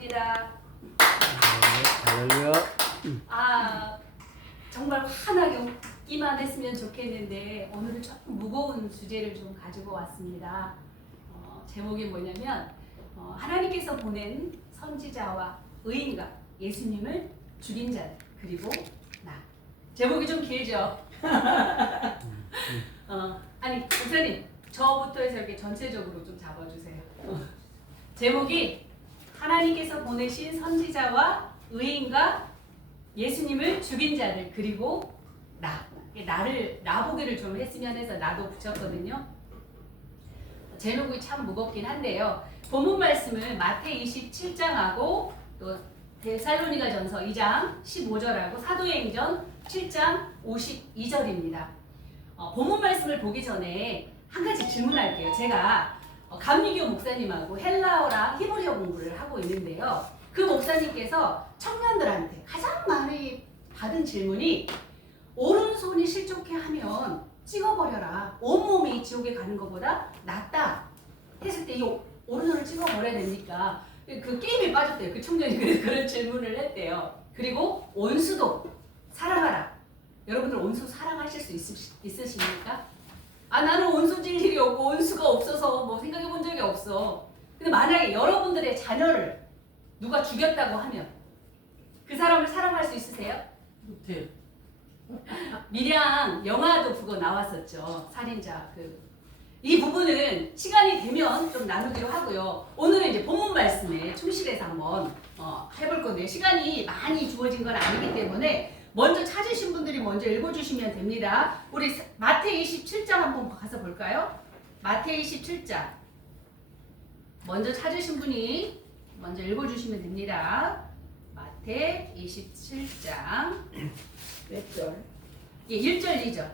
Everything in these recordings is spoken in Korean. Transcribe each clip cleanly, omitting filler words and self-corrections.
반갑습니다. 할렐루야. 정말 환하게 웃기만 했으면 좋겠는데 오늘은 조금 무거운 주제를 좀 가지고 왔습니다. 제목이 뭐냐면 하나님께서 보낸 선지자와 의인과 예수님을 죽인 자들 그리고 나. 제목이 좀 길죠? 목사님 저부터 해서 이렇게 전체적으로 좀 잡아주세요. 제목이 하나님께서 보내신 선지자와 의인과 예수님을 죽인 자들 그리고 나보기를 좀 했으면 해서 나도 붙였거든요. 제목이 참 무겁긴 한데요. 본문 말씀은 마태 27장하고 또 데살로니가전서 2장 15절하고 사도행전 7장 52절입니다. 본문 말씀을 보기 전에 한 가지 질문할게요. 제가 감리교 목사님하고 헬라어랑 히브리어 공부를 하고 있는데요. 그 목사님께서 청년들한테 가장 많이 받은 질문이 오른손이 실족해 하면 찍어버려라. 온몸이 지옥에 가는 것보다 낫다. 했을 때 이 오른손을 찍어버려야 됩니까? 그 게임에 빠졌대요. 그 청년이 그런 질문을 했대요. 그리고 온수도 사랑하라. 여러분들 온수 사랑하실 수 있으십니까? 나는 온수 질 일이 없고 온수가 없어서 뭐 생각해 본 적이 없어. 근데 만약에 여러분들의 자녀를 누가 죽였다고 하면 그 사람을 사랑할 수 있으세요? 못해요. 밀양 영화도 그거 나왔었죠. 살인자 이 부분은 시간이 되면 좀 나누기로 하고요. 오늘은 이제 본문 말씀에 충실해서 한번 해볼 건데요. 시간이 많이 주어진 건 아니기 때문에 먼저 찾으신 분들이 먼저 읽어주시면 됩니다. 우리 마태 27장 한번 가서 볼까요? 마태 27장 먼저 찾으신 분이 먼저 읽어주시면 됩니다. 마태 27장 몇 절? 1절 2절.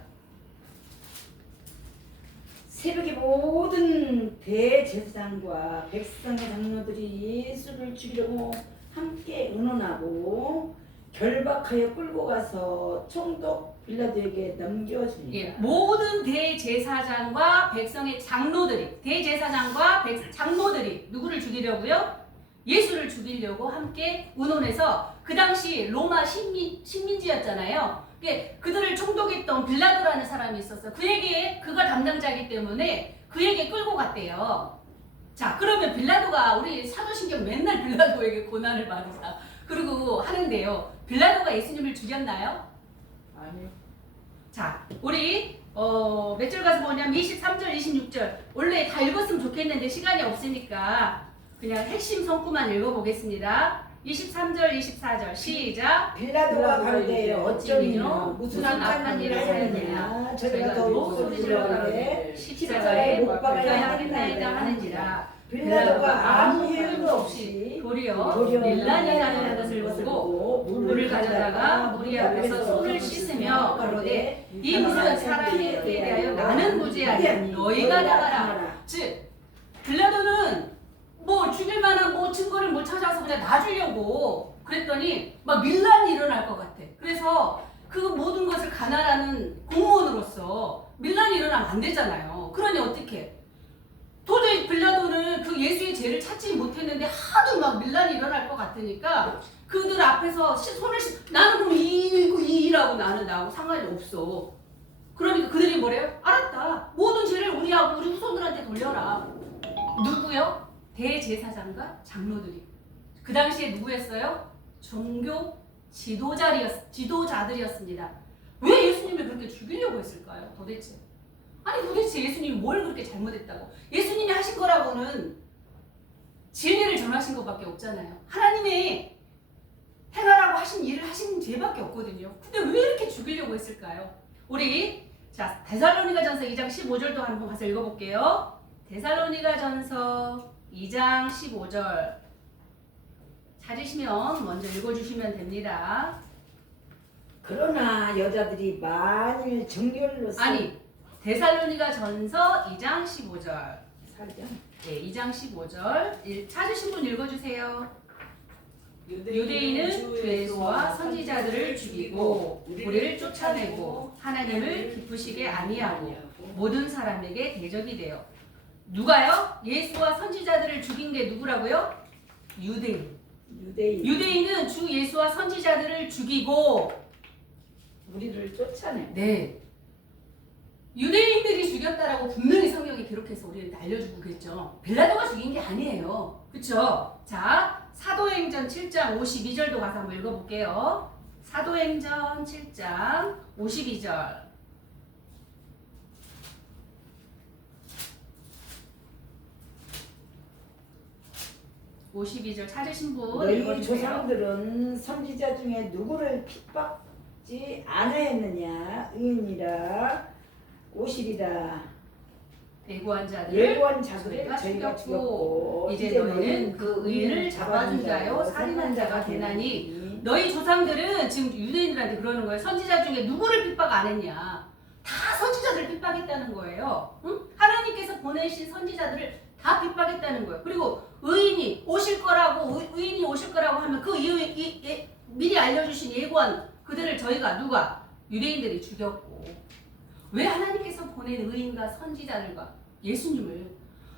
새벽에 모든 대제사장과 백성의 장로들이 예수를 죽이려고 함께 의논하고 결박하여 끌고 가서 총독 빌라도에게 넘겨줍니다. 모든 대제사장과 백성의 장로들이 대제사장과 장로들이 누구를 죽이려고요? 예수를 죽이려고 함께 의논해서 그 당시 로마 식민지였잖아요. 그들을 총독했던 빌라도라는 사람이 있었어. 그에게 그가 담당자이기 때문에 그에게 끌고 갔대요. 자, 그러면 빌라도가 우리 사도신경 맨날 빌라도에게 고난을 받으사 그리고 하는데요. 빌라도가 예수님을 죽였나요? 아니요. 자, 우리 몇 절 가서 보냐면 23절, 26절. 원래 다 읽었으면 좋겠는데 시간이 없으니까 그냥 핵심 성구만 읽어보겠습니다. 23절, 24절 시작. 빌라도가 가로되 어쩌리뇨 무슨 악한 일을 하였느냐 저희가 더욱 소리질러 가로되 십자가에 못 박아야 하겠나이다 하는지라. 빌라도가 아무 이유도 없이 도리어 밀란이 나는 것을 보고 물을 가져다가 무리 앞에서 손을 씻으며 가로되 이 물은 사람에 대하여 나는 무죄하니 너희가 나가라. 즉 빌라도는 뭐 죽일 만한 뭐 증거를 못 찾아서 그냥 놔주려고 그랬더니 막 밀란이 일어날 것 같아. 그래서 그 모든 것을 가나라는 공무원으로서 밀란이 일어나면 안 되잖아요. 그러니 어떻게? 도저히 빌라도는 그 예수의 죄를 찾지 못했는데 하도 막 밀란이 일어날 것 같으니까 그들 앞에서 손을 나는 그럼 이라고 나는 나하고 상관이 없어. 그러니까 그들이 뭐래요? 알았다. 모든 죄를 우리하고 우리 후손들한테 돌려라. 누구요? 대제사장과 장로들이. 그 당시에 누구였어요? 종교 지도자들이었습니다. 왜 예수님을 그렇게 죽이려고 했을까요? 도대체 예수님이 뭘 그렇게 잘못했다고? 예수님이 하신 거라고는 진리를 전하신 것밖에 없잖아요. 하나님의 행하라고 하신 일을 하신 죄밖에 없거든요. 근데 왜 이렇게 죽이려고 했을까요? 우리 데살로니가전서 2장 15절도 한번 가서 읽어볼게요. 데살로니가전서 2장 15절 찾으시면 먼저 읽어주시면 됩니다. 그러나 여자들이 만일 정결로서 데살로니가전서 2장 15절. 살자. 네, 2장 15절 찾으신 분 읽어주세요. 유대인은 주 예수와 선지자들을 죽이고 우리를 쫓아내고 하나님을 기쁘시게 아니하고 모든 사람에게 대적이 되어. 누가요? 예수와 선지자들을 죽인 게 누구라고요? 유대인. 유대인은 주 예수와 선지자들을 죽이고 우리를 쫓아내. 네. 유대인들이 죽였다라고 분명히 성경에 기록해서 우리한테 알려주고 그랬죠. 빌라도가 죽인 게 아니에요. 그쵸? 자, 사도행전 7장 52절도 가서 한번 읽어볼게요. 사도행전 7장 52절. 찾으신 분 너희 읽어주세요. 조상들은 선지자 중에 누구를 핍박지 아니하였느냐? 의인이라 오실이라 예고한 자들을 예고한 자들을 저희가 죽였고 이제 너희는 그 의인을 잡아준 자요 살인한 자가 되나니 너희 조상들은 지금 유대인들한테 그러는 거예요. 선지자 중에 누구를 핍박 안 했냐? 다 선지자들을 핍박했다는 거예요. 응? 하나님께서 보내신 선지자들을 다 핍박했다는 거예요. 그리고 의인이 오실 거라고 의인이 오실 거라고 하면 그 미리 알려주신 예고한 그들을 저희가 누가 유대인들이 죽였고 왜 하나님께서 보낸 의인과 선지자들과 예수님을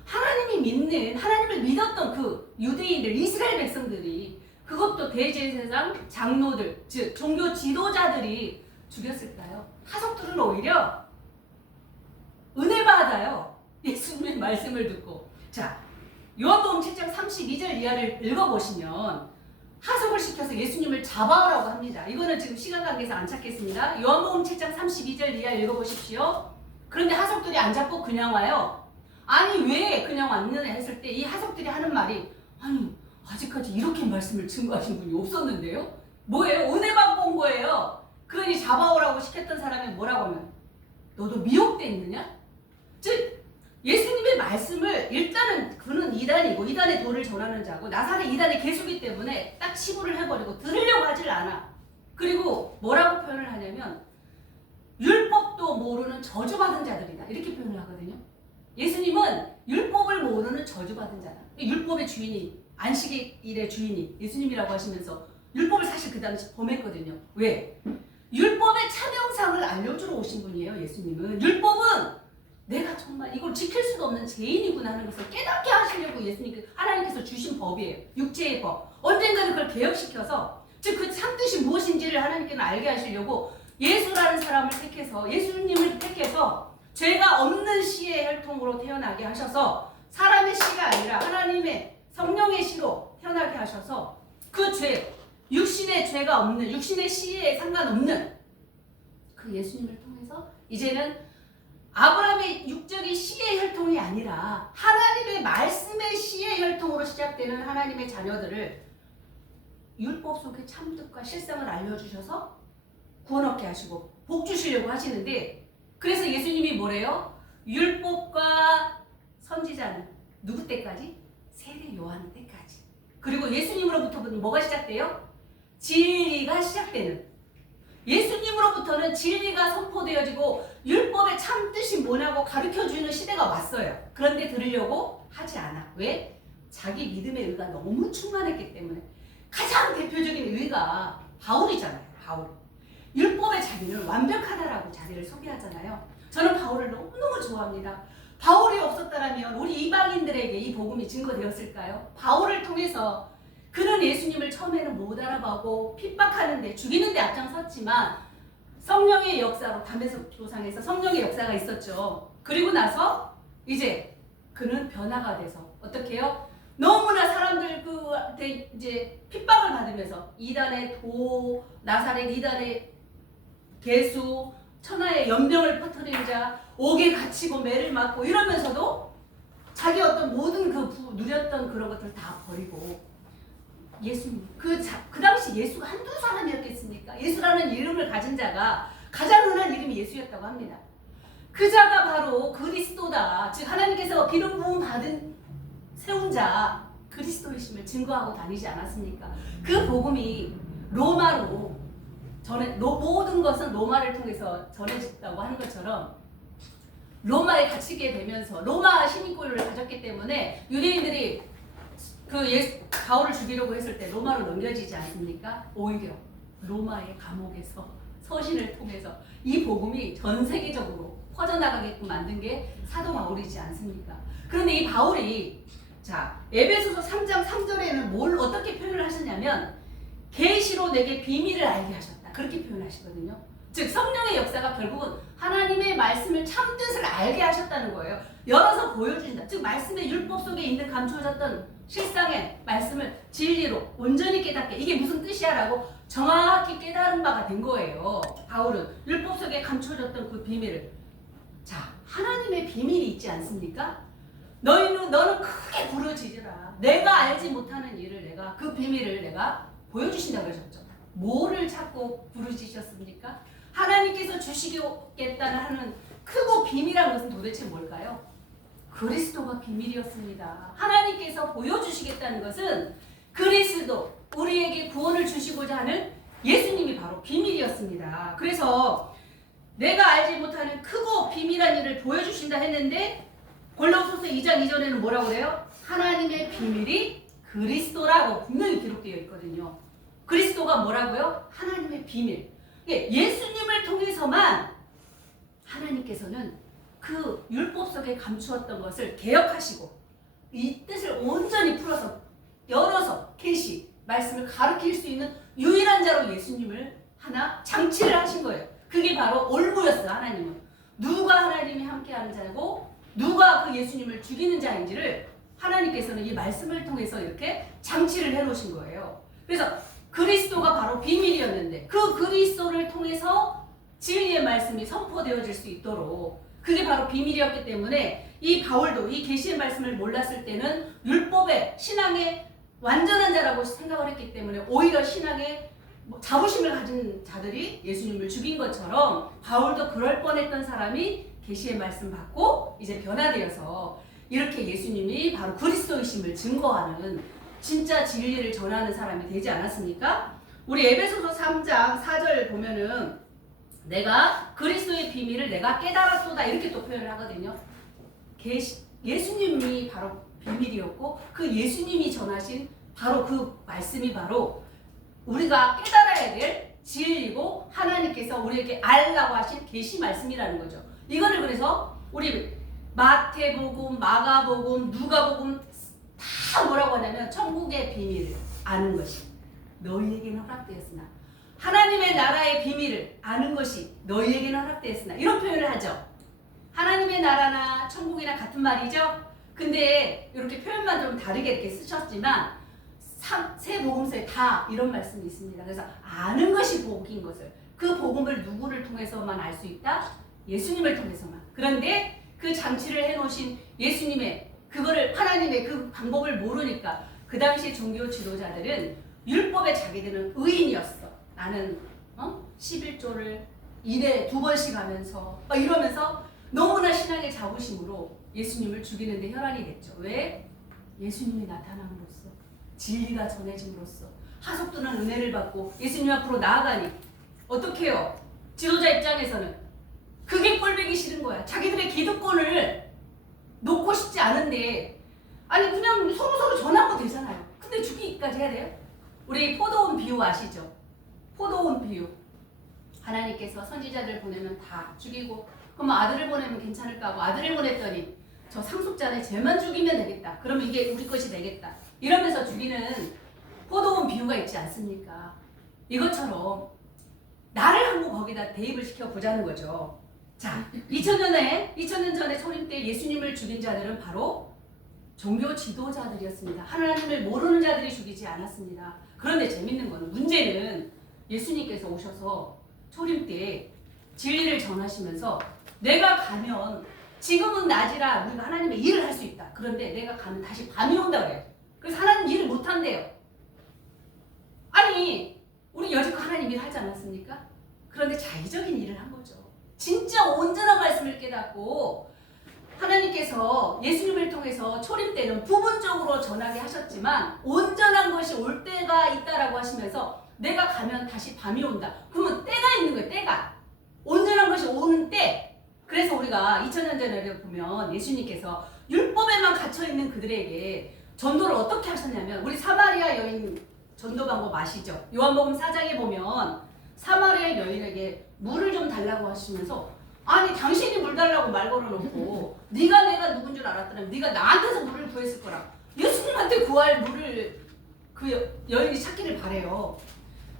하나님이 믿는 하나님을 믿었던 그 유대인들 이스라엘 백성들이 그것도 대제사장 장로들 즉 종교 지도자들이 죽였을까요? 하석들은 오히려 은혜 받아요. 예수님의 말씀을 듣고 자 요한복음 7장 32절 이하를 읽어보시면 하석을 시켜서 예수님을 잡아오라고 합니다. 이거는 지금 시간 관계에서 안 찾겠습니다. 요한복음 7장 32절 이하 읽어보십시오. 그런데 하석들이 안 잡고 그냥 와요. 아니 왜 그냥 왔느냐 했을 때 이 하석들이 하는 말이 아니 아직까지 이렇게 말씀을 증거하신 분이 없었는데요? 뭐예요? 은혜 받고 온 거예요. 그러니 잡아오라고 시켰던 사람이 뭐라고 하면 너도 미혹돼 있느냐? 즉 예수님의 말씀을 일단은 그는 이단이고 이단의 도를 전하는 자고 나사렛 이단의 개수기 때문에 딱 치부를 해버리고 들으려고 하질 않아. 그리고 뭐라고 표현을 하냐면 율법도 모르는 저주받은 자들이다 이렇게 표현을 하거든요. 예수님은 율법을 모르는 저주받은 자다. 율법의 주인이 안식일의 주인이 예수님이라고 하시면서 율법을 사실 그 당시 범했거든요. 왜? 율법의 차명상을 알려주러 오신 분이에요. 예수님은 율법은 내가 정말 이걸 지킬 수도 없는 죄인이구나 하는 것을 깨닫게 하시려고 예수님께 하나님께서 주신 법이에요. 육체의 법. 언젠가는 그걸 개혁시켜서 즉 그 참뜻이 무엇인지를 하나님께는 알게 하시려고 예수라는 사람을 택해서 예수님을 택해서 죄가 없는 씨의 혈통으로 태어나게 하셔서 사람의 씨가 아니라 하나님의 성령의 씨로 태어나게 하셔서 그 죄, 육신의 죄가 없는 육신의 씨에 상관없는 그 예수님을 통해서 이제는 아브라함의 육적인 씨의 혈통이 아니라 하나님의 말씀의 씨의 혈통으로 시작되는 하나님의 자녀들을 율법 속의 참뜻과 실상을 알려주셔서 구원 얻게 하시고 복 주시려고 하시는데 그래서 예수님이 뭐래요? 율법과 선지자는 누구 때까지? 세례 요한 때까지. 그리고 예수님으로부터는 뭐가 시작돼요? 진리가 시작되는 예수님으로부터는 진리가 선포되어지고 율법의 참뜻이 뭐냐고 가르쳐주는 시대가 왔어요. 그런데 들으려고 하지 않아. 왜? 자기 믿음의 의가 너무 충만했기 때문에. 가장 대표적인 의가 바울이잖아요. 바울. 율법의 자기는 완벽하다라고 자기를 소개하잖아요. 저는 바울을 너무너무 좋아합니다. 바울이 없었다면 우리 이방인들에게 이 복음이 증거되었을까요? 바울을 통해서 그는 예수님을 처음에는 못 알아보고 핍박하는데 죽이는데 앞장섰지만 성령의 역사로 담에색 조상에서 성령의 역사가 있었죠. 그리고 나서 이제 그는 변화가 돼서 어떻게 해요? 너무나 사람들 그한테 이제 핍박을 받으면서 이단의 도, 나사렛 이단의 개수, 천하의 연병을 퍼뜨린 자, 옥에 갇히고 매를 맞고 이러면서도 자기 어떤 모든 누렸던 그런 것들을 다 버리고 예수님 그 당시 예수가 한두 사람이었겠습니까? 예수라는 이름을 가진 자가 가장 흔한 이름이 예수였다고 합니다. 그 자가 바로 그리스도다. 즉 하나님께서 기름 부음 받은 세운 자 그리스도이심을 증거하고 다니지 않았습니까? 그 복음이 로마로 모든 것은 로마를 통해서 전해졌다고 하는 것처럼 로마에 갇히게 되면서 로마 시민권을 가졌기 때문에 유대인들이 바울을 죽이려고 했을 때 로마로 넘겨지지 않습니까? 오히려 로마의 감옥에서 서신을 통해서 이 복음이 전 세계적으로 퍼져나가게끔 만든 게 사도 바울이지 않습니까? 그런데 이 바울이 자 에베소서 3장 3절에는 뭘 어떻게 표현을 하셨냐 표현하냐면 계시로 내게 비밀을 알게 하셨다. 그렇게 표현하시거든요. 즉 성령의 역사가 결국은 하나님의 말씀을 참뜻을 알게 하셨다는 거예요. 열어서 보여주신다. 즉 말씀의 율법 속에 있는 감추어졌던 실상의 말씀을 진리로 온전히 깨닫게, 이게 무슨 뜻이야 라고 정확히 깨달은 바가 된 거예요. 바울은 율법 속에 감추어졌던 그 비밀을, 자, 하나님의 비밀이 있지 않습니까? 너는 크게 부르짖으라. 내가 알지 못하는 일을 내가, 그 비밀을 내가 보여주신다고 그러셨죠. 뭐를 찾고 부르짖으셨습니까? 하나님께서 주시겠다는 하는 크고 비밀한 것은 도대체 뭘까요? 그리스도가 비밀이었습니다. 하나님께서 보여주시겠다는 것은 그리스도, 우리에게 구원을 주시고자 하는 예수님이 바로 비밀이었습니다. 그래서 내가 알지 못하는 크고 비밀한 일을 보여주신다 했는데 골로새서 2장 2절에는 뭐라고 그래요? 하나님의 비밀이 그리스도라고 분명히 기록되어 있거든요. 그리스도가 뭐라고요? 하나님의 비밀. 예수님을 통해서만 하나님께서는 그 율법 속에 감추었던 것을 개혁하시고 이 뜻을 온전히 풀어서 열어서 계시 말씀을 가르칠 수 있는 유일한 자로 예수님을 하나 장치를 하신 거예요. 그게 바로 올무였어요. 하나님은 누가 하나님이 함께하는 자고 누가 그 예수님을 죽이는 자인지를 하나님께서는 이 말씀을 통해서 이렇게 장치를 해놓으신 거예요. 그래서 그리스도가 바로 비밀이었는데 그 그리스도를 통해서 진리의 말씀이 선포되어질 수 있도록, 그게 바로 비밀이었기 때문에 이 바울도 이 계시의 말씀을 몰랐을 때는 율법의 신앙의 완전한 자라고 생각을 했기 때문에 오히려 신앙의 자부심을 가진 자들이 예수님을 죽인 것처럼 바울도 그럴 뻔했던 사람이 계시의 말씀 받고 이제 변화되어서 이렇게 예수님이 바로 그리스도이심을 증거하는 진짜 진리를 전하는 사람이 되지 않았습니까? 우리 에베소서 3장 4절 보면은 내가 그리스도의 비밀을 내가 깨달았도다 이렇게 또 표현을 하거든요. 예수님이 바로 비밀이었고 그 예수님이 전하신 바로 그 말씀이 바로 우리가 깨달아야 될 진리고 하나님께서 우리에게 알라고 하신 계시 말씀이라는 거죠. 이거를 그래서 우리 마태복음, 마가복음, 누가복음 다 뭐라고 하냐면 천국의 비밀을 아는 것이 너희에게는 허락되었으나, 하나님의 나라의 비밀을 아는 것이 너희에게는 허락되었으나, 이런 표현을 하죠. 하나님의 나라나 천국이나 같은 말이죠. 근데 이렇게 표현만 좀 다르게 이렇게 쓰셨지만 세 복음서에 다 이런 말씀이 있습니다. 그래서 아는 것이 복인 것을, 그 복음을 누구를 통해서만 알 수 있다? 예수님을 통해서만. 그런데 그 장치를 해놓으신 예수님의 그거를, 하나님의 그 방법을 모르니까 그 당시 종교 지도자들은 율법에 자기들은 의인이었어. 나는 11조를 일에 2번씩 하면서 이러면서 너무나 신앙의 자부심으로 예수님을 죽이는데 혈안이 됐죠. 왜? 예수님이 나타남으로써, 진리가 전해짐으로써 하속도는 은혜를 받고 예수님 앞으로 나아가니 어떻게 해요? 지도자 입장에서는 그게 꼴보기 싫은 거야. 자기들의 기득권을 놓고 싶지 않은데, 아니 그냥 서로 전하면 되잖아요. 근데 죽이기까지 해야 돼요? 우리 포도원 비유 아시죠? 포도원 비유. 하나님께서 선지자들 보내면 다 죽이고, 그럼 아들을 보내면 괜찮을까 하고 아들을 보냈더니 저 상속자는 쟤만 죽이면 되겠다. 그러면 이게 우리 것이 되겠다. 이러면서 죽이는 포도원 비유가 있지 않습니까? 이것처럼 나를 한번 거기다 대입을 시켜보자는 거죠. 자, 2000년 전에 소림 때 예수님을 죽인 자들은 바로 종교 지도자들이었습니다. 하나님을 모르는 자들이 죽이지 않았습니다. 그런데 재밌는 거는, 문제는 예수님께서 오셔서 초림 때 진리를 전하시면서 내가 가면 지금은 낮이라 우리가 하나님의 일을 할 수 있다. 그런데 내가 가면 다시 밤이 온다 그래요. 그래서 하나님 일을 못 한대요. 아니 우리 여지껏 하나님 일 하지 않았습니까? 그런데 자의적인 일을 한 거죠. 진짜 온전한 말씀을 깨닫고 하나님께서 예수님을 통해서 초림 때는 부분적으로 전하게 하셨지만 온전한 것이 올 때가 있다라고 하시면서 내가 가면 다시 밤이 온다. 그러면 때가 있는 거예요. 때가. 온전한 것이 오는 때. 그래서 우리가 2000년 전에 보면 예수님께서 율법에만 갇혀있는 그들에게 전도를 어떻게 하셨냐면, 우리 사마리아 여인 전도 방법 아시죠? 요한복음 4장에 보면 사마리아 여인에게 물을 좀 달라고 하시면서, 아니 당신이 물 달라고 말 걸어놓고 네가 내가 누군 줄 알았더라면 네가 나한테서 물을 구했을 거라. 예수님한테 구할 물을 그 여인이 찾기를 바래요.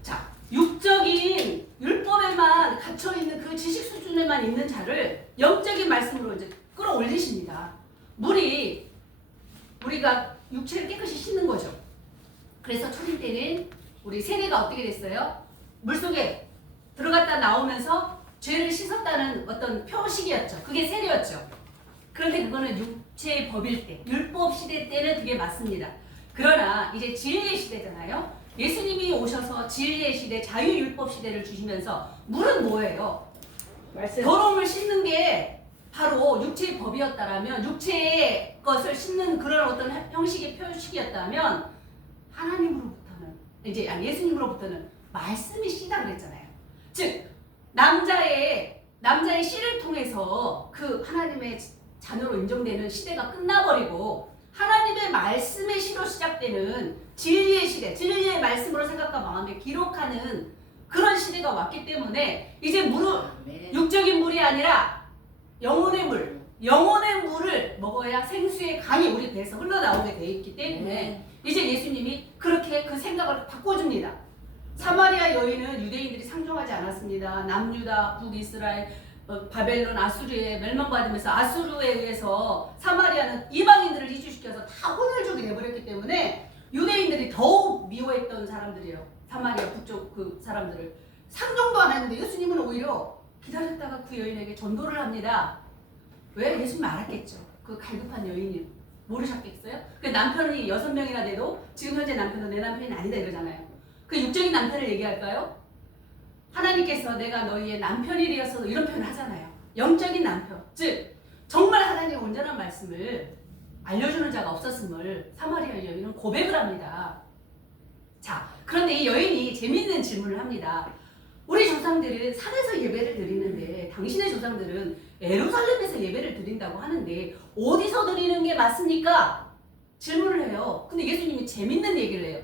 자, 육적인 율법에만 갇혀 있는 그 지식 수준에만 있는 자를 영적인 말씀으로 이제 끌어올리십니다. 우리가 육체를 깨끗이 씻는 거죠. 그래서 초림 때는 우리 세례가 어떻게 됐어요? 물속에 들어갔다 나오면서 죄를 씻었다는 어떤 표식이었죠. 그게 세례였죠. 그런데 그거는 육체의 법일 때, 율법 시대 때는 그게 맞습니다. 그러나 이제 진리의 시대잖아요. 예수님이 오셔서 진리의 시대, 자유율법 시대를 주시면서 물은 뭐예요? 더러움을 씻는 게 바로 육체의 법이었다라면, 육체의 것을 씻는 그런 어떤 형식의 표식이었다면 하나님으로부터는 이제 예수님으로부터는 말씀이 씨다 그랬잖아요. 즉 남자의 씨를 통해서 그 하나님의 자녀로 인정되는 시대가 끝나버리고 하나님의 말씀의 시로 시작되는 진리의 시대, 진리의 말씀으로 생각과 마음에 기록하는 그런 시대가 왔기 때문에 이제 물은 육적인 물이 아니라 영혼의 물을 먹어야 생수의 강이 우리 배에서 흘러나오게 돼 있기 때문에 이제 예수님이 그렇게 그 생각을 바꿔줍니다. 사마리아 여인은 유대인들이 상종하지 않았습니다. 남유다, 북이스라엘, 바벨론, 아수르에 멸망받으면서 아수르에 의해서 사마리아는 이방인들을 이주시켜서 다 혼혈족이 돼버렸기 때문에 유대인들이 더욱 미워했던 사람들이에요. 사마리아 북쪽 그 사람들을 상종도 안 했는데 예수님은 오히려 기다렸다가 그 여인에게 전도를 합니다. 왜? 예수님 알았겠죠. 그 갈급한 여인이 모르셨겠어요? 그 남편이 6명이나 돼도 지금 현재 남편은 내 남편이 아니다 이러잖아요. 그 육적인 남편을 얘기할까요? 하나님께서 내가 너희의 남편이 되었어도 이런 표현을 하잖아요. 영적인 남편. 즉 정말 하나님의 온전한 말씀을 알려주는 자가 없었음을 사마리아 여인은 고백을 합니다. 자, 그런데 이 여인이 재미있는 질문을 합니다. 우리 조상들은 산에서 예배를 드리는데 당신의 조상들은 예루살렘에서 예배를 드린다고 하는데 어디서 드리는 게 맞습니까? 질문을 해요. 근데 예수님이 재밌는 얘기를 해요.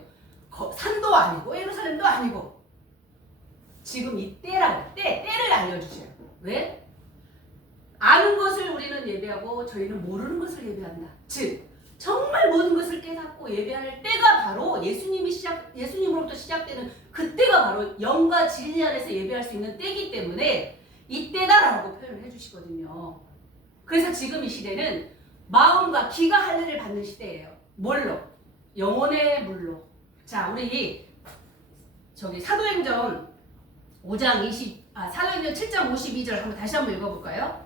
산도 아니고 예루살렘도 아니고 지금 이 때를 알려주세요. 왜? 아는 것을 우리는 예배하고 저희는 모르는 것을 예배한다. 즉 정말 모든 것을 깨닫고 예배할 때가 바로 예수님으로부터 시작되는 그때가 바로 영과 진리 안에서 예배할 수 있는 때이기 때문에 이때다라고 표현을 해주시거든요. 그래서 지금 이 시대는 마음과 기가 할례를 받는 시대예요. 뭘로? 영혼의 물로. 자, 우리 사도행전 7장 52절 한번 다시 한번 읽어볼까요?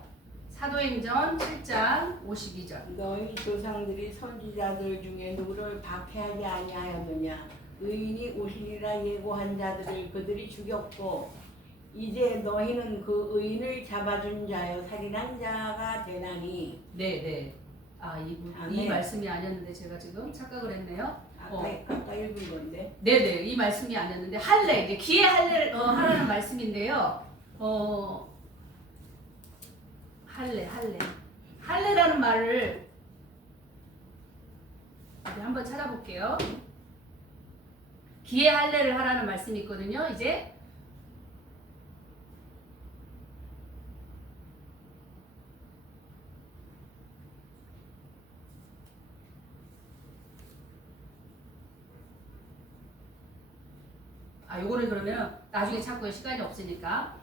사도행전 7장 52절. 너희 조상들이 선지자들 중에 누구를 박해하지 아니하였느냐? 의인이 오시리라 예고한 자들을 그들이 죽였고 이제 너희는 그 의인을 잡아준 자여 살인한 자가 되나니. 네. 이 말씀이 아니었는데 제가 지금 착각을 했네요. 아까 읽은 건데. 네네, 이 말씀이 아니었는데 할례, 이제 기의 할례를 하라는 말씀인데요. 할례라는 말을 한번 찾아볼게요. 기의 할례를 하라는 말씀이 있거든요. 이제 요거를 그러면 나중에 찾고요. 시간이 없으니까.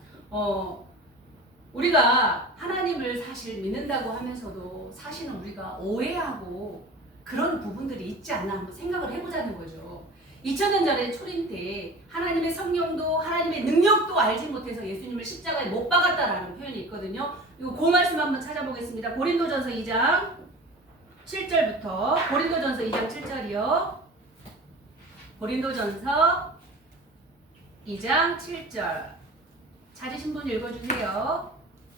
우리가 하나님을 사실 믿는다고 하면서도 사실은 우리가 오해하고 그런 부분들이 있지 않나 한번 생각을 해보자는 거죠. 2000년 전에 초림 때 하나님의 성령도 하나님의 능력도 알지 못해서 예수님을 십자가에 못 박았다라는 표현이 있거든요. 이거 그 말씀 한번 찾아보겠습니다. 고린도전서 2장 7절부터 고린도전서 2장 7절이요. 고린도전서 2장 7절 찾으신 분 읽어주세요.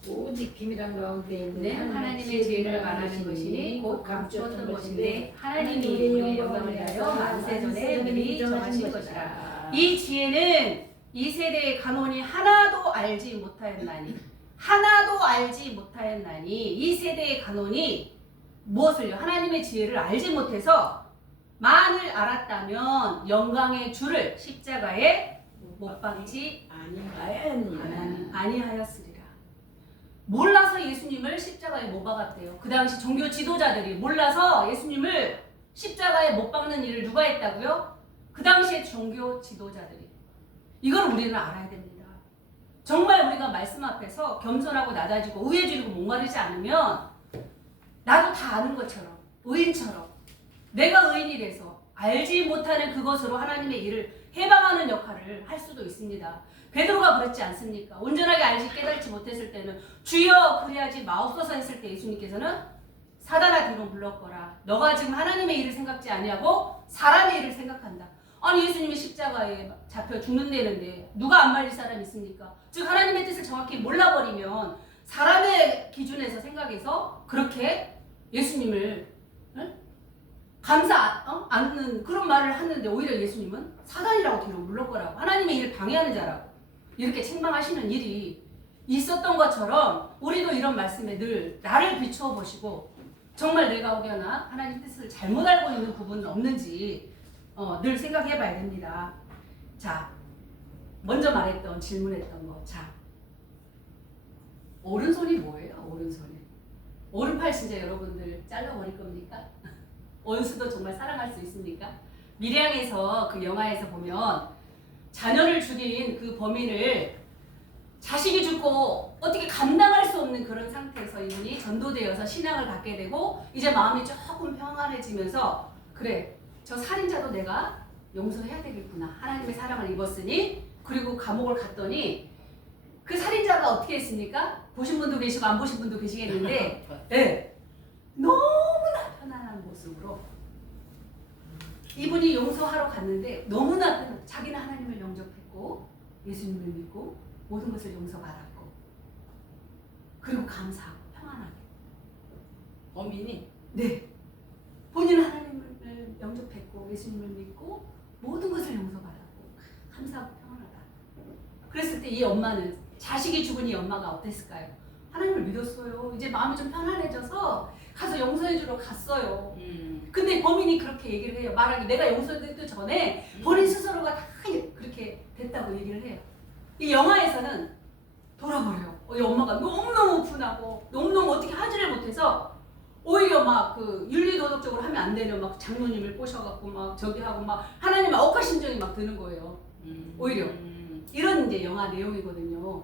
오직 비밀한 가운데 있는 하나님의 지혜를 말하는 것이 곧 감추었던 것인데 하나님이 우리의 영광을 위하여 만세전에 미리 정하신 것이라. 이 지혜는 이 세대의 간원이 하나도 알지 못하였나니 이 세대의 간원이 무엇을요? 하나님의 지혜를 알지 못해서 만을 알았다면 영광의 주를 십자가에 못 박지 아니하였으리라. 몰라서 예수님을 십자가에 못 박았대요. 그 당시 종교 지도자들이 몰라서 예수님을 십자가에 못 박는 일을 누가 했다고요? 그 당시에 종교 지도자들이. 이걸 우리는 알아야 됩니다. 정말 우리가 말씀 앞에서 겸손하고 낮아지고 우애주리고 목마르지 않으면 나도 다 아는 것처럼 의인처럼 내가 의인이 돼서 알지 못하는 그것으로 하나님의 일을 해방하는 역할을 할 수도 있습니다. 베드로가 그랬지 않습니까? 온전하게 알지 깨달지 못했을 때는 주여 그리하지 마옵소서 했을 때 예수님께서는 사단아 뒤로 물러거라. 너가 지금 하나님의 일을 생각지 아니하고 사람의 일을 생각한다. 아니 예수님이 십자가에 잡혀 죽는다는데 누가 안 말릴 사람이 있습니까? 즉 하나님의 뜻을 정확히 몰라버리면 사람의 기준에서 생각해서 그렇게 예수님을 않는 그런 말을 하는데 오히려 예수님은 사단이라고 뒤로 물러거라고 하나님의 일을 방해하는 자라고 이렇게 책망하시는 일이 있었던 것처럼 우리도 이런 말씀에 늘 나를 비추어 보시고 정말 내가 혹여나 하나님 뜻을 잘못 알고 있는 부분은 없는지 늘 생각해 봐야 됩니다. 자, 먼저 말했던 질문했던 거. 자, 오른손이 뭐예요? 오른손이. 오른팔 진짜 여러분들 잘라버릴 겁니까? 원수도 정말 사랑할 수 있습니까? 밀양에서 그 영화에서 보면 자녀를 죽인 그 범인을 자식이 죽고 어떻게 감당할 수 없는 그런 상태에서 이분이 전도되어서 신앙을 갖게 되고 이제 마음이 조금 평안해지면서 그래 저 살인자도 내가 용서해야 되겠구나. 하나님의 사랑을 입었으니 그리고 감옥을 갔더니 그 살인자가 어떻게 했습니까? 보신 분도 계시고 안 보신 분도 계시겠는데 네, 너무나 편안한 모습으로 이분이 용서하러 갔는데 너무나 편안. 자기는 하나님을 영접했고 예수님을 믿고 모든 것을 용서받았고 그리고 감사하고 평안하게 범인이 네 본인은 하나님을 영접했고 예수님을 믿고 모든 것을 용서받았고 감사하고 평안하다. 그랬을 때 이 엄마는 자식이 죽은 이 엄마가 어땠을까요? 하나님을 믿었어요. 이제 마음이 좀 편안해져서 가서 용서해주러 갔어요. 근데 범인이 그렇게 얘기를 해요. 말하기 내가 용서되기 전에 본인 스스로가 다 그렇게 됐다고 얘기를 해요. 이 영화에서는 돌아버려요. 이 엄마가 너무너무 분하고 너무너무 어떻게 하지를 못해서 오히려 막 그 윤리도덕적으로 하면 안 되는 막 장로님을 꼬셔갖고 막 저기 하고 막 하나님 억하심정이 막 드는 거예요. 오히려 이런 이제 영화 내용이거든요.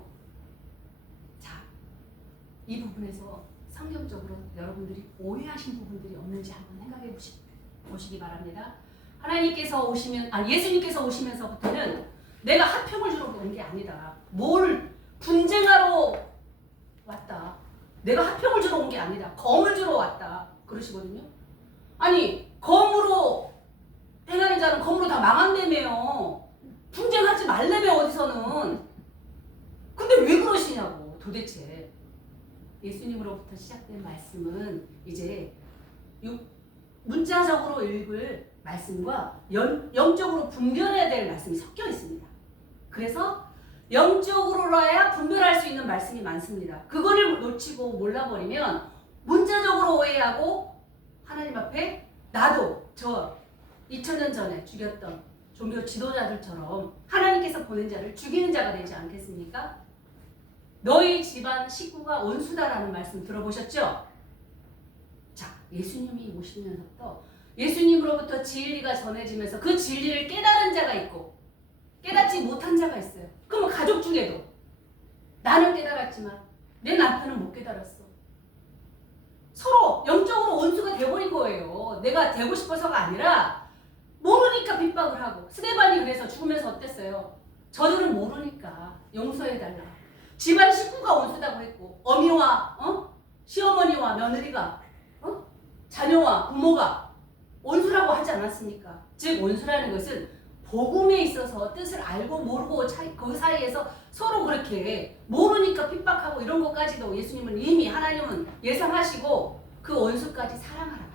자, 이 부분에서 성경적으로 여러분들이 오해하신 부분들이 없는지 한번 생각해 보시기 바랍니다. 하나님께서 오시면 예수님께서 오시면서부터는 내가 화평을 주러 온 게 아니다. 뭘 분쟁하러 왔다. 내가 화평을 주러 온 게 아니다. 검을 주러 왔다. 그러시거든요. 아니 검으로 행하는 자는 검으로 다 망한다며요. 분쟁하지 말라며 어디서는. 근데 왜 그러시냐고 도대체. 예수님으로부터 시작된 말씀은 이제 문자적으로 읽을 말씀과 영적으로 분별해야 될 말씀이 섞여 있습니다. 그래서 영적으로라야 분별할 수 있는 말씀이 많습니다. 그거를 놓치고 몰라버리면 문자적으로 오해하고 하나님 앞에 나도 저 2000년 전에 죽였던 종교 지도자들처럼 하나님께서 보낸 자를 죽이는 자가 되지 않겠습니까? 너희 집안 식구가 원수다라는 말씀 들어보셨죠? 자, 예수님이 오시면서부터 예수님으로부터 진리가 전해지면서 그 진리를 깨달은 자가 있고 깨닫지 못한 자가 있어요. 그럼 가족 중에도 나는 깨달았지만 내 남편은 못 깨달았어. 서로 영적으로 원수가 돼버린 거예요. 내가 되고 싶어서가 아니라 모르니까 핍박을 하고 스데반이 그래서 죽으면서 어땠어요? 저들은 모르니까 용서해달라. 집안 식구가 원수다고 했고 어미와 시어머니와 며느리가 자녀와 부모가 원수라고 하지 않았습니까? 즉 원수라는 것은 복음에 있어서 뜻을 알고 모르고 그 사이에서 서로 그렇게 모르니까 핍박하고 이런 것까지도 예수님은 이미 하나님은 예상하시고 그 원수까지 사랑하라.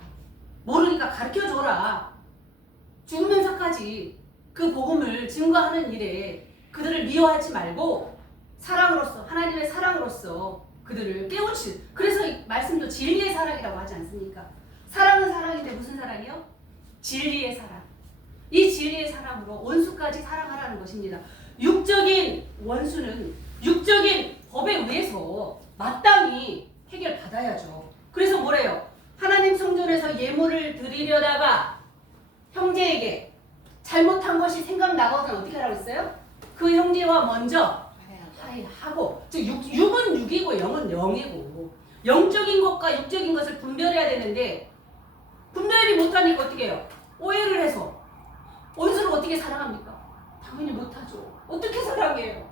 모르니까 가르쳐줘라. 죽으면서까지 그 복음을 증거하는 일에 그들을 미워하지 말고 사랑으로서 하나님의 사랑으로서 그들을 깨우치. 그래서 이 말씀도 진리의 사랑이라고 하지 않습니까? 사랑은 사랑인데 무슨 사랑이요? 진리의 사랑. 이 진리의 사랑으로 원수까지 사랑하라는 것입니다. 육적인 원수는 육적인 법에 의해서 마땅히 해결받아야죠. 그래서 뭐래요? 하나님 성전에서 예물을 드리려다가 형제에게 잘못한 것이 생각나거든 어떻게 하라고 했어요? 그 형제와 먼저 화해하고, 즉 6은 6이고 0은 0이고 영적인 것과 육적인 것을 분별해야 되는데 분별이 못하니까 어떻게 해요? 오해를 해서 원수를 어떻게 사랑합니까? 당연히 못하죠. 어떻게 사랑해요?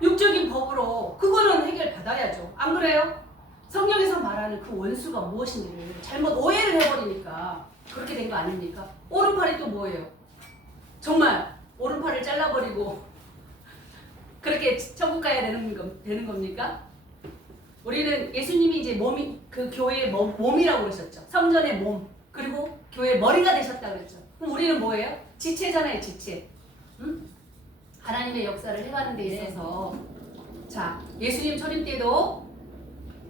육적인 법으로 그거는 해결 받아야죠. 안 그래요? 성경에서 말하는 그 원수가 무엇인지를 잘못 오해를 해버리니까 그렇게 된 거 아닙니까? 오른팔이 또 뭐예요? 정말 오른팔을 잘라버리고 그렇게 천국 가야 되는 겁니까? 우리는 예수님이 이제 몸이 그 교회의 몸이라고 그러셨죠. 성전의 몸 그리고 교회의 머리가 되셨다고 그랬죠. 그럼 우리는 뭐예요? 지체잖아요, 지체. 응? 하나님의 역사를 해가는 데 있어서 자 예수님 초림 때도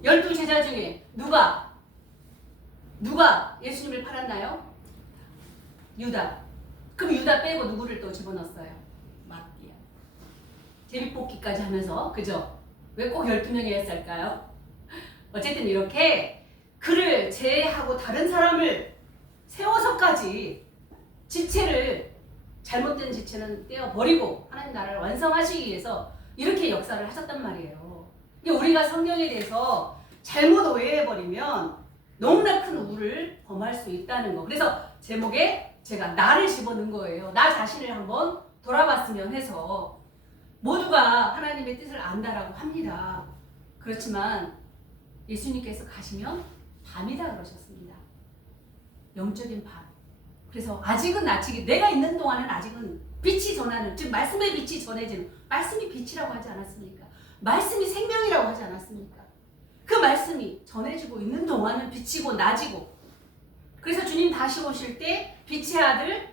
12제자 중에 누가 예수님을 팔았나요? 유다. 그럼 유다 빼고 누구를 또 집어넣었어요? 마띠아. 제비뽑기까지 하면서 그죠? 왜 꼭 12명이었을까요? 어쨌든 이렇게 그를 제외하고 다른 사람을 세워서까지 지체를 잘못된 지체는 떼어버리고 하나님 나라를 완성하시기 위해서 이렇게 역사를 하셨단 말이에요. 우리가 성경에 대해서 잘못 오해해버리면 너무나 큰 우를 범할 수 있다는 거. 그래서 제목에 제가 나를 집어넣은 거예요. 나 자신을 한번 돌아봤으면 해서 모두가 하나님의 뜻을 안다라고 합니다. 그렇지만 예수님께서 가시면 밤이다 그러셨습니다. 영적인 밤. 그래서 아직은 내가 있는 동안은 아직은 빛이 전하는, 즉 말씀의 빛이 전해지는, 말씀이 빛이라고 하지 않았습니까? 말씀이 생명이라고 하지 않았습니까? 그 말씀이 전해지고 있는 동안은 빛이고 낮이고, 그래서 주님 다시 오실 때 빛의 아들,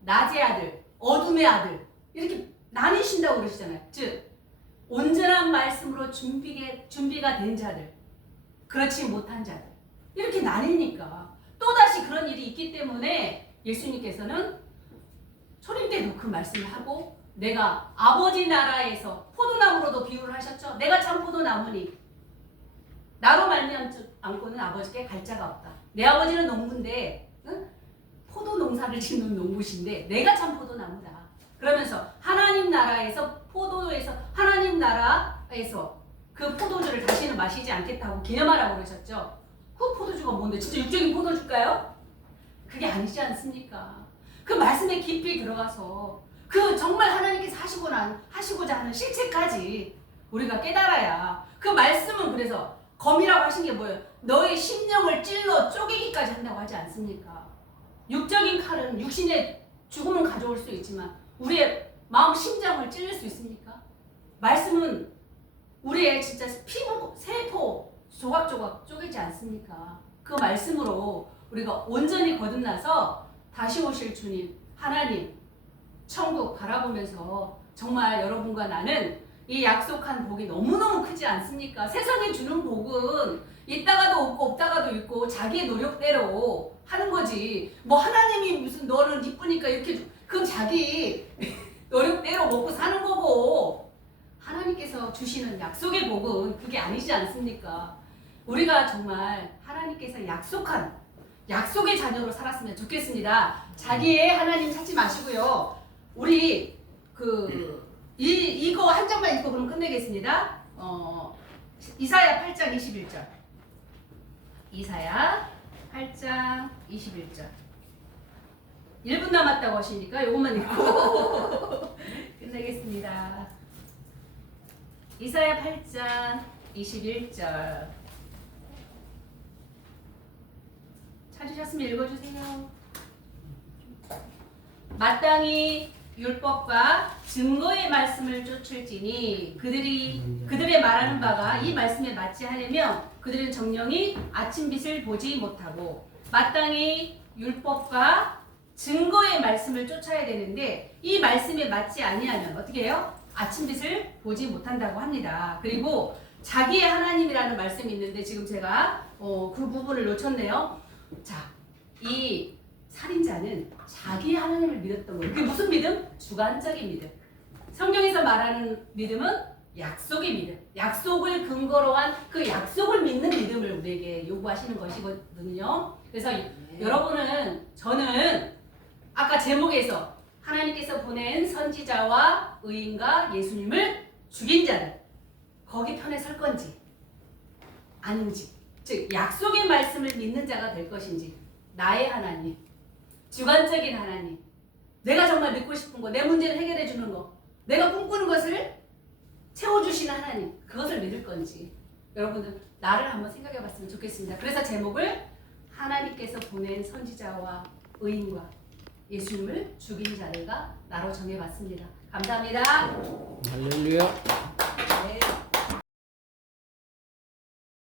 낮의 아들, 어둠의 아들 이렇게 나뉘신다고 그러시잖아요. 즉 온전한 말씀으로 준비가 된 자들, 그렇지 못한 자들 이렇게 나뉘니까 또다시 그런 일이 있기 때문에 예수님께서는 초림 때도 그 말씀을 하고 내가 아버지 나라에서 포도나무로도 비유를 하셨죠. 내가 참 포도나무니 나로 말미암지 않고는 아버지께 갈 자가 없다. 내 아버지는 농부인데 포도 농사를 짓는 농부신데 내가 참 포도나무다. 그러면서 하나님 나라에서 하나님 나라에서 그 포도주를 다시는 마시지 않겠다고 기념하라고 그러셨죠. 그 포도주가 뭔데? 진짜 육적인 포도주일까요? 그게 아니지 않습니까? 그 말씀에 깊이 들어가서 그 정말 하나님께서 하시고자 하는 실체까지 우리가 깨달아야 그 말씀은 그래서 검이라고 하신 게 뭐예요? 너의 심령을 찔러 쪼개기까지 한다고 하지 않습니까? 육적인 칼은 육신의 죽음을 가져올 수 있지만 우리의 마음 심장을 찔릴 수 있습니까? 말씀은 우리의 진짜 피부, 세포 조각조각 쪼개지 않습니까? 그 말씀으로 우리가 온전히 거듭나서 다시 오실 주님, 하나님, 천국 바라보면서 정말 여러분과 나는 이 약속한 복이 너무너무 크지 않습니까? 세상에 주는 복은 있다가도 없고 없다가도 있고 자기의 노력대로 하는 거지. 뭐 하나님이 무슨 너는 이쁘니까 이렇게 그건 자기 노력대로 먹고 사는 거고 하나님께서 주시는 약속의 복은 그게 아니지 않습니까? 우리가 정말 하나님께서 약속한 약속의 자녀로 살았으면 좋겠습니다. 자기의 하나님 찾지 마시고요. 우리 이거 한 장만 읽고 그럼 끝내겠습니다. 이사야 8장 21절. 이사야 8장 21절. 1분 남았다고 하시니까 이것만 읽고 끝내겠습니다. 이사야 8장 21절. 찾으셨으면 읽어주세요. 마땅히 율법과 증거의 말씀을 쫓을지니 그들의 말하는 바가 이 말씀에 맞지 하려면 그들은 정령이 아침빛을 보지 못하고 마땅히 율법과 증거의 말씀을 쫓아야 되는데 이 말씀에 맞지 아니하면 어떻게 해요? 아침빛을 보지 못한다고 합니다. 그리고 자기의 하나님이라는 말씀이 있는데 지금 제가 그 부분을 놓쳤네요. 자, 이 살인자는 자기 하나님을 믿었던 거예요. 그게 무슨 믿음? 주관적인 믿음. 성경에서 말하는 믿음은 약속의 믿음. 약속을 근거로 한 그 약속을 믿는 믿음을 우리에게 요구하시는 것이거든요. 그래서 여러분은 저는 아까 제목에서 하나님께서 보낸 선지자와 의인과 예수님을 죽인 자를 거기 편에 설 건지 아닌지, 즉 약속의 말씀을 믿는 자가 될 것인지, 나의 하나님, 주관적인 하나님, 내가 정말 믿고 싶은 거, 내 문제를 해결해 주는 거, 내가 꿈꾸는 것을 채워주시는 하나님, 그것을 믿을 건지 여러분들 나를 한번 생각해 봤으면 좋겠습니다. 그래서 제목을 하나님께서 보낸 선지자와 의인과 예수님을 죽인 자들과 나로 정해봤습니다. 감사합니다. 할렐루야.